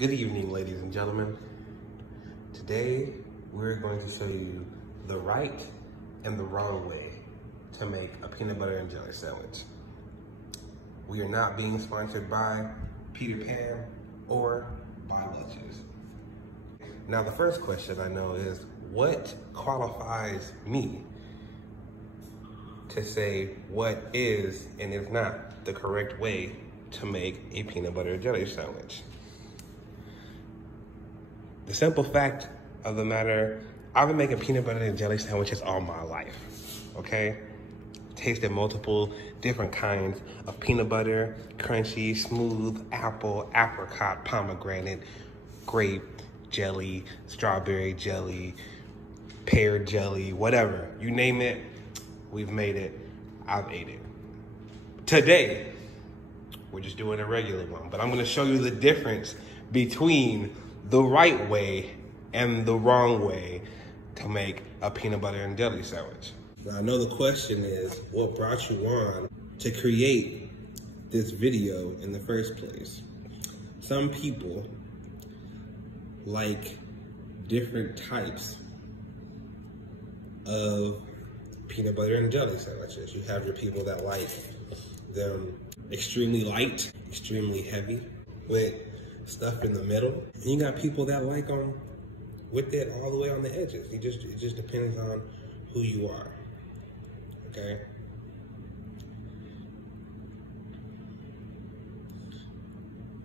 Good evening, ladies and gentlemen. Today, we're going to show you the right and the wrong way to make a peanut butter and jelly sandwich. We are not being sponsored by Peter Pan or by Lunches. Now, the first question I know is, what qualifies me to say what is and is not the correct way to make a peanut butter and jelly sandwich? The simple fact of the matter, I've been making peanut butter and jelly sandwiches all my life, okay? Tasted multiple different kinds of peanut butter, crunchy, smooth, apple, apricot, pomegranate, grape, jelly, strawberry jelly, pear jelly, whatever. You name it, we've made it, I've ate it. Today, we're just doing a regular one, but I'm gonna show you the difference between the right way and the wrong way to make a peanut butter and jelly sandwich. Now, I know the question is, what brought you on to create this video in the first place? Some people like different types of peanut butter and jelly sandwiches. You have your people that like them extremely light, extremely heavy, with stuff in the middle. And you got people that like them with it all the way on the edges. It just depends on who you are, okay?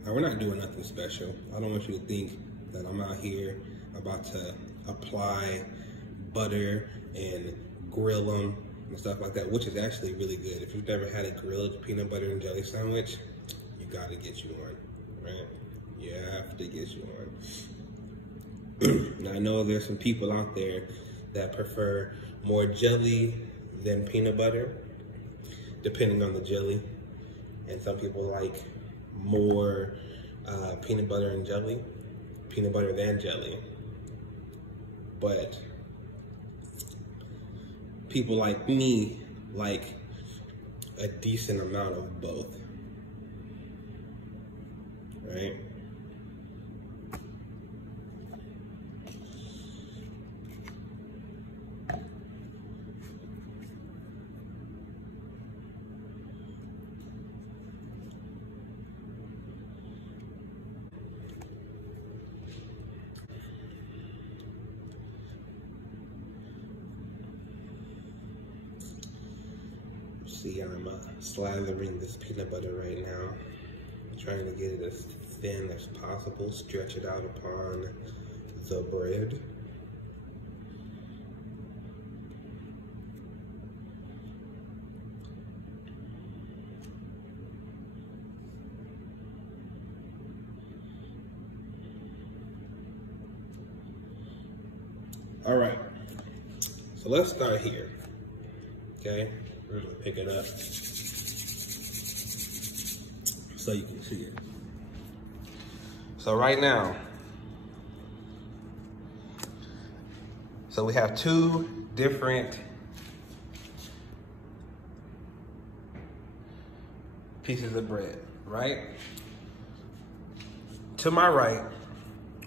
Now, we're not doing nothing special. I don't want you to think that I'm out here about to apply butter and grill them and stuff like that, which is actually really good. If you've never had a grilled peanut butter and jelly sandwich, you gotta get you one, right? You have to get you one. Now, I know there's some people out there that prefer more jelly than peanut butter, depending on the jelly. And some people like more peanut butter and jelly, peanut butter than jelly. But people like me like a decent amount of both, right? See, I'm slathering this peanut butter right now, trying to get it as thin as possible, stretch it out upon the bread. All right, so let's start here, okay? We're gonna pick it up so you can see it. So right now, we have two different pieces of bread, right? To my right,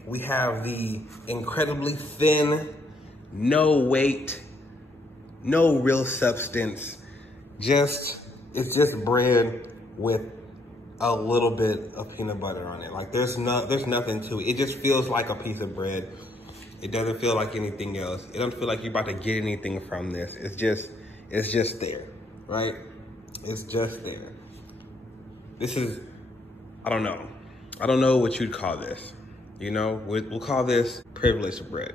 we have the incredibly thin, no weight, no real substance, it's just bread with a little bit of peanut butter on it. Like there's nothing to it. It just feels like a piece of bread. It doesn't feel like anything else. It doesn't feel like you're about to get anything from this. It's just there, right? It's just there. This is, I don't know what you'd call this. You know, we'll call this privileged bread,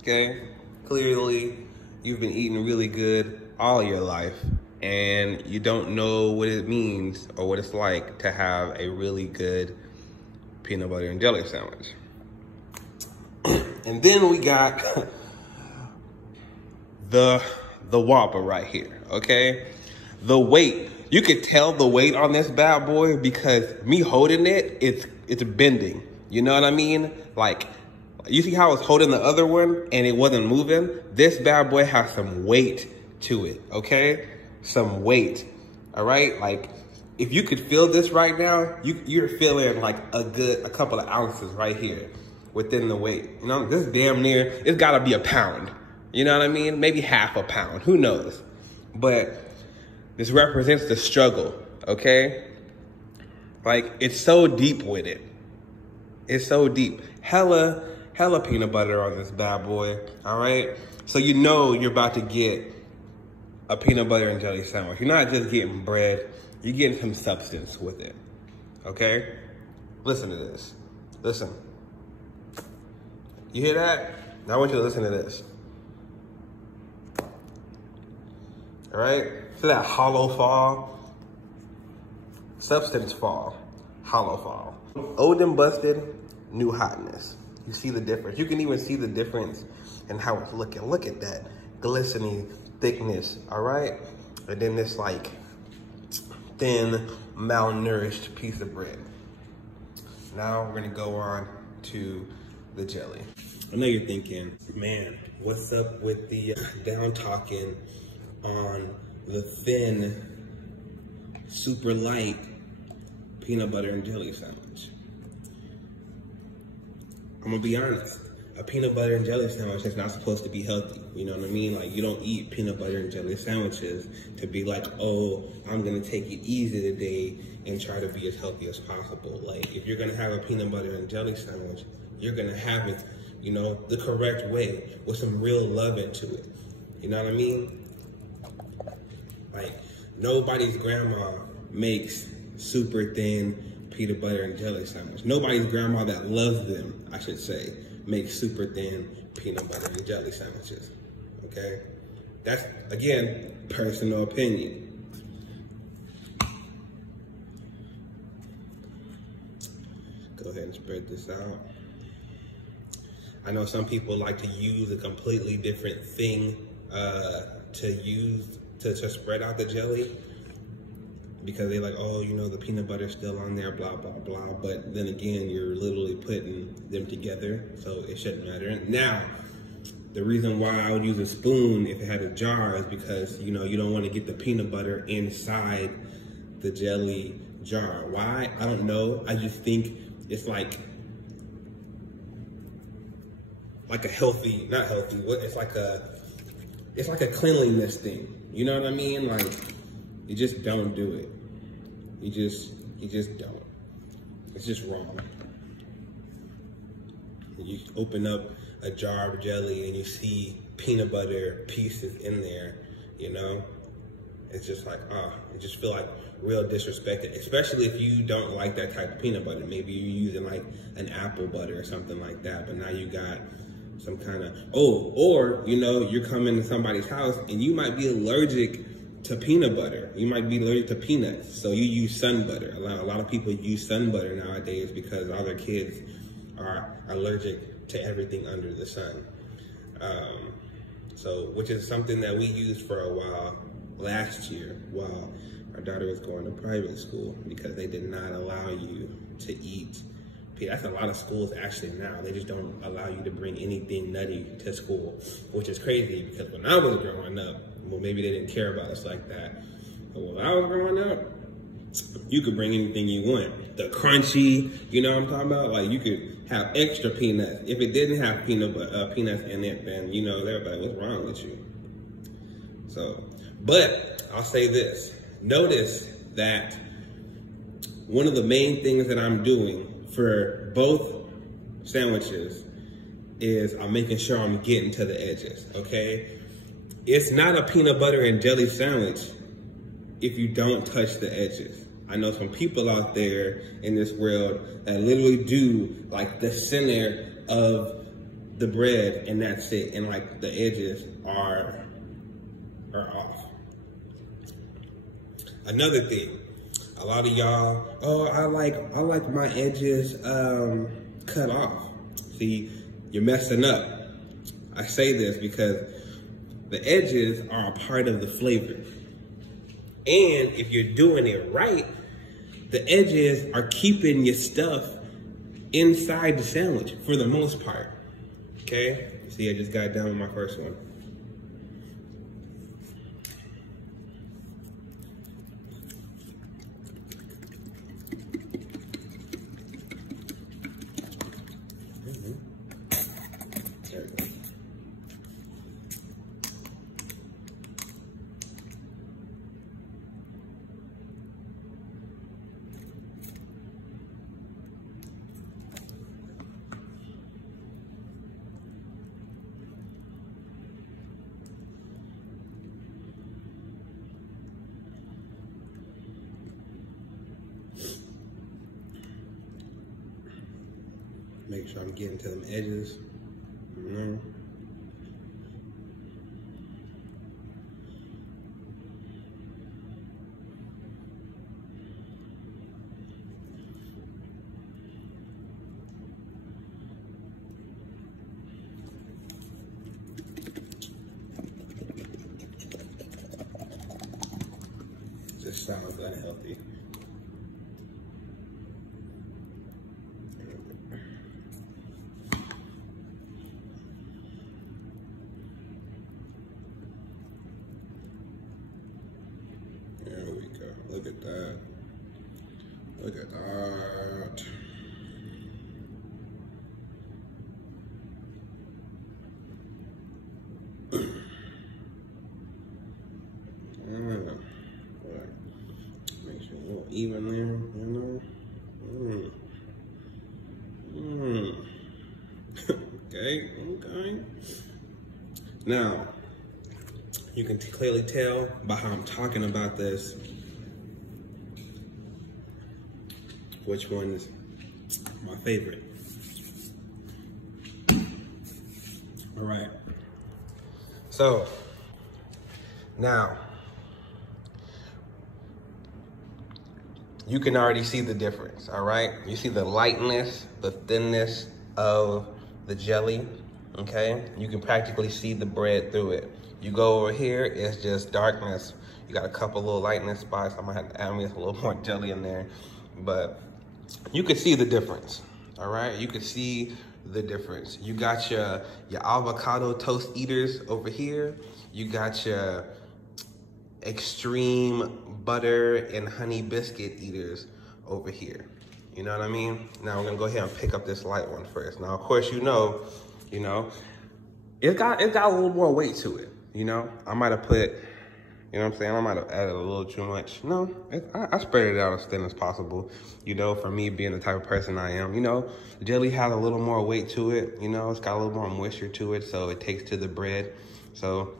okay? Clearly, you've been eating really good all your life, and you don't know what it means or what it's like to have a really good peanut butter and jelly sandwich. And then we got the Whopper right here, okay? The weight, you could tell the weight on this bad boy because me holding it, it's bending. You know what I mean? Like, you see how I was holding the other one and it wasn't moving? This bad boy has some weight to it, okay? Some weight, all right? Like, if you could feel this right now, you're feeling like a couple of ounces right here within the weight. You know, this damn near, it's gotta be a pound. You know what I mean? Maybe half a pound, who knows? But this represents the struggle, okay? Like, it's so deep with it. It's so deep. Hella peanut butter on this bad boy, all right? So you know you're about to get a peanut butter and jelly sandwich. You're not just getting bread, you're getting some substance with it, okay? Listen to this, listen. You hear that? Now I want you to listen to this. All right, so that hollow fall, substance fall, hollow fall. Old and busted, new hotness. You see the difference. You can even see the difference in how it's looking. Look at that glistening thickness, all right? And then this like thin, malnourished piece of bread. Now we're gonna go on to the jelly. I know you're thinking, man, what's up with the down talking on the thin, super light peanut butter and jelly sandwich? I'm gonna be honest, a peanut butter and jelly sandwich is not supposed to be healthy. You know what I mean? Like, you don't eat peanut butter and jelly sandwiches to be like, oh, I'm gonna take it easy today and try to be as healthy as possible. Like, if you're gonna have a peanut butter and jelly sandwich, you're gonna have it, you know, the correct way with some real love into it. You know what I mean? Like, nobody's grandma makes super thin peanut butter and jelly sandwich. Nobody's grandma that loves them, I should say, makes super thin peanut butter and jelly sandwiches, okay? That's, again, personal opinion. Go ahead and spread this out. I know some people like to use a completely different thing to spread out the jelly, because they're like, oh, you know, the peanut butter's still on there, blah, blah, blah. But then again, you're literally putting them together, so it shouldn't matter. Now, the reason why I would use a spoon if it had a jar is because, you know, you don't want to get the peanut butter inside the jelly jar. Why? I don't know. I just think it's like a healthy, not healthy, it's like a cleanliness thing. You know what I mean? Like, you just don't do it. You just don't. It's just wrong. You open up a jar of jelly and you see peanut butter pieces in there, you know? It's just like, it just feel like real disrespected, especially if you don't like that type of peanut butter. Maybe you're using like an apple butter or something like that, but now you got some kind of, or, you know, you're coming to somebody's house and you might be allergic to peanut butter. You might be allergic to peanuts, so you use sun butter. A lot of people use sun butter nowadays because all their kids are allergic to everything under the sun. So, which is something that we used for a while last year while our daughter was going to private school, because they did not allow you to eat. That's a lot of schools actually now. They just don't allow you to bring anything nutty to school, which is crazy, because when I was growing up, well, maybe they didn't care about us like that. But when I was growing up, you could bring anything you want. The crunchy, you know what I'm talking about? Like, you could have extra peanuts. If it didn't have peanuts in it, then, you know, they're like, what's wrong with you? So, but I'll say this. Notice that one of the main things that I'm doing for both sandwiches is I'm making sure I'm getting to the edges, okay? It's not a peanut butter and jelly sandwich if you don't touch the edges. I know some people out there in this world that literally do like the center of the bread and that's it, and like the edges are off. Another thing, a lot of y'all, oh, I like my edges cut off. See, you're messing up. I say this because the edges are a part of the flavor. And if you're doing it right, the edges are keeping your stuff inside the sandwich for the most part. Okay? See, I just got done with my first one. There we go. Make sure I'm getting to them edges. Just sounds unhealthy. There we go. Look at that. Look at that. Make sure a little even there, you know. Okay. Now, you can clearly tell by how I'm talking about this which one's my favorite. All right. So, now, you can already see the difference, all right? You see the lightness, the thinness of the jelly, okay? You can practically see the bread through it. You go over here, it's just darkness. You got a couple little lightness spots. I might have to add me a little more jelly in there, but you can see the difference, all right? You can see the difference. You got your avocado toast eaters over here. You got your extreme butter and honey biscuit eaters over here. You know what I mean? Now we're gonna go ahead and pick up this light one first. Now, of course, you know, it got a little more weight to it. You know, I might have put, you know what I'm saying? I might have added a little too much. No, I spread it out as thin as possible. You know, for me being the type of person I am, you know, jelly has a little more weight to it. You know, it's got a little more moisture to it, so it takes to the bread. So,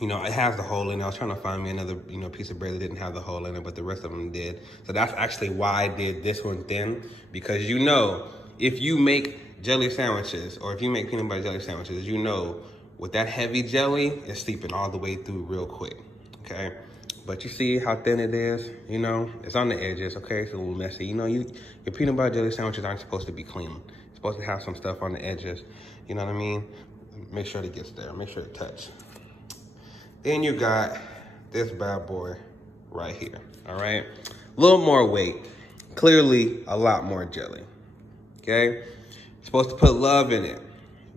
you know, it has the hole in it. I was trying to find me another, you know, piece of bread that didn't have the hole in it, but the rest of them did. So that's actually why I did this one thin, because you know, if you make jelly sandwiches or if you make peanut butter jelly sandwiches, you know, with that heavy jelly, it's seeping all the way through real quick, okay? But you see how thin it is, you know? It's on the edges, okay? It's a little messy. You know, your peanut butter jelly sandwiches aren't supposed to be clean. It's supposed to have some stuff on the edges, you know what I mean? Make sure it gets there, make sure it touches. Then you got this bad boy right here, all right? A little more weight, clearly a lot more jelly, okay? You're supposed to put love in it.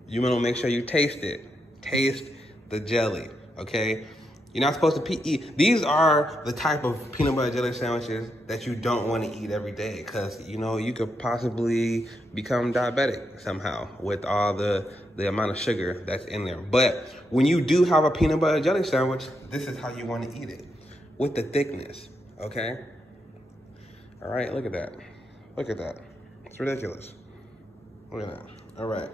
You wanna make sure you taste it. Taste the jelly, okay? You're not supposed to eat. These are the type of peanut butter jelly sandwiches that you don't wanna eat every day because, you know, you could possibly become diabetic somehow with all the amount of sugar that's in there. But when you do have a peanut butter jelly sandwich, this is how you wanna eat it, with the thickness, okay? All right, look at that. Look at that. It's ridiculous. Look at that. All right.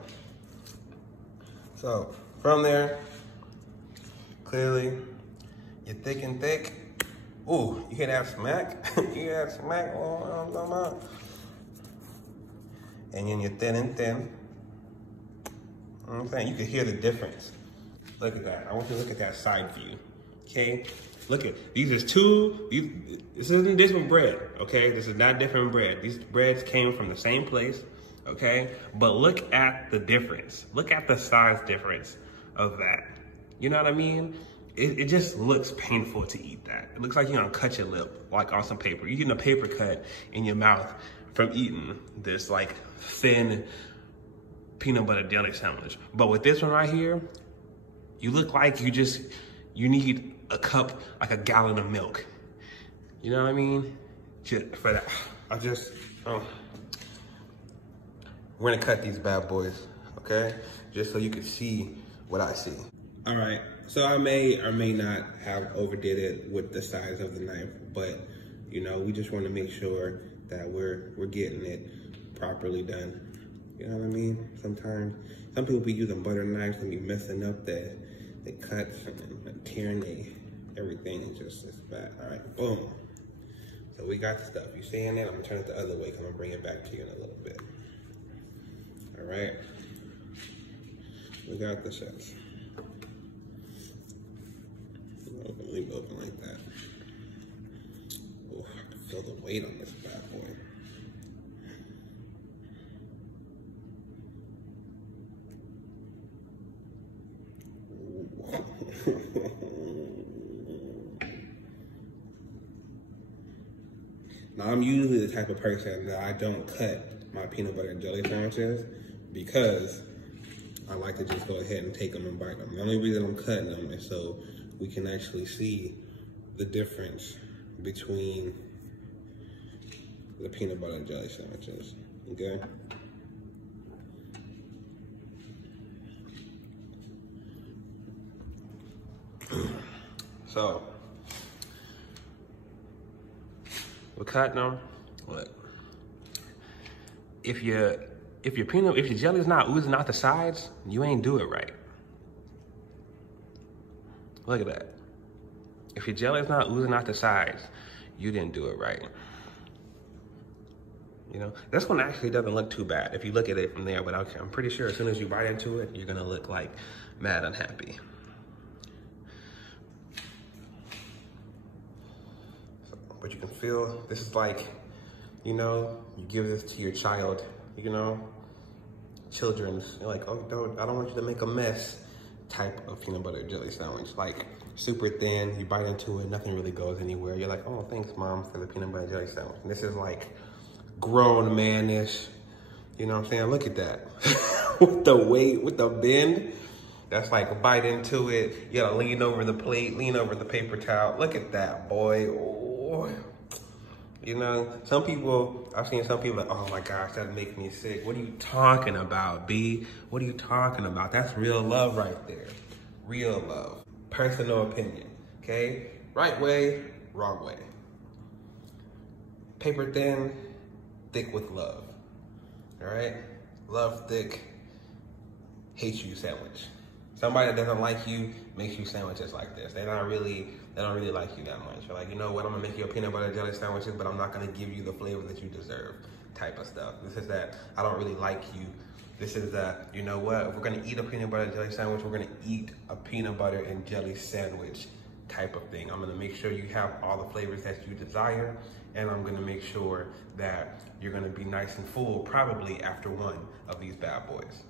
So from there, clearly, you're thick and thick. Ooh, you hear that smack? You hear that smack? Oh, I'm talking about. And then you're thin and thin. You know what I'm saying? You can hear the difference. Look at that. I want you to look at that side view, okay? Look at, these is this isn't different bread, okay? This is not different bread. These breads came from the same place, okay? But look at the difference. Look at the size difference of that. You know what I mean? It just looks painful to eat that. It looks like you're gonna cut your lip, like on some paper. You're getting a paper cut in your mouth from eating this like thin peanut butter jelly sandwich. But with this one right here, you look like you need a cup, like a gallon of milk. You know what I mean? Just for that, We're gonna cut these bad boys, okay? Just so you can see what I see. All right, so I may or may not have overdid it with the size of the knife, but you know, we just want to make sure that we're getting it properly done. You know what I mean? Sometimes, some people be using butter knives and be messing up the cuts and tearing everything. It's bad. All right, boom. So we got the stuff. You seeing that? I'm gonna turn it the other way because I'm gonna bring it back to you in a little bit. All right, we got the sets. Leave it open like that. Oh, I can feel the weight on this bad boy. Now, I'm usually the type of person that I don't cut my peanut butter and jelly sandwiches because I like to just go ahead and take them and bite them. The only reason I'm cutting them is so we can actually see the difference between the peanut butter and jelly sandwiches, okay? So, we're cutting them. Look, if your jelly's not oozing out the sides, you ain't do it right. Look at that. If your jelly's not oozing out the sides, you didn't do it right. You know, this one actually doesn't look too bad if you look at it from there, but I'm pretty sure as soon as you bite into it, you're gonna look like mad unhappy. But you can feel, this is like, you know, you give this to your child, you know, children's, you're like, oh, I don't want you to make a mess type of peanut butter jelly sandwich. Like super thin, you bite into it, nothing really goes anywhere. You're like, oh, thanks mom for the peanut butter jelly sandwich. And this is like grown man-ish, you know what I'm saying? Look at that, with the weight, with the bend. That's like bite into it, you gotta lean over the plate, lean over the paper towel. Look at that, boy. Oh. You know, some people, I've seen some people like, oh my gosh, that makes me sick. What are you talking about, B? What are you talking about? That's real love right there. Real love. Personal opinion, okay? Right way, wrong way. Paper thin, thick with love, all right? Love thick, hate you sandwich. Somebody that doesn't like you makes you sandwiches like this. They don't really like you that much. You're like, you know what, I'm gonna make you a peanut butter jelly sandwiches, but I'm not gonna give you the flavor that you deserve type of stuff. This is that, I don't really like you. This is that, you know what, if we're gonna eat a peanut butter jelly sandwich, we're gonna eat a peanut butter and jelly sandwich type of thing. I'm gonna make sure you have all the flavors that you desire, and I'm gonna make sure that you're gonna be nice and full probably after one of these bad boys.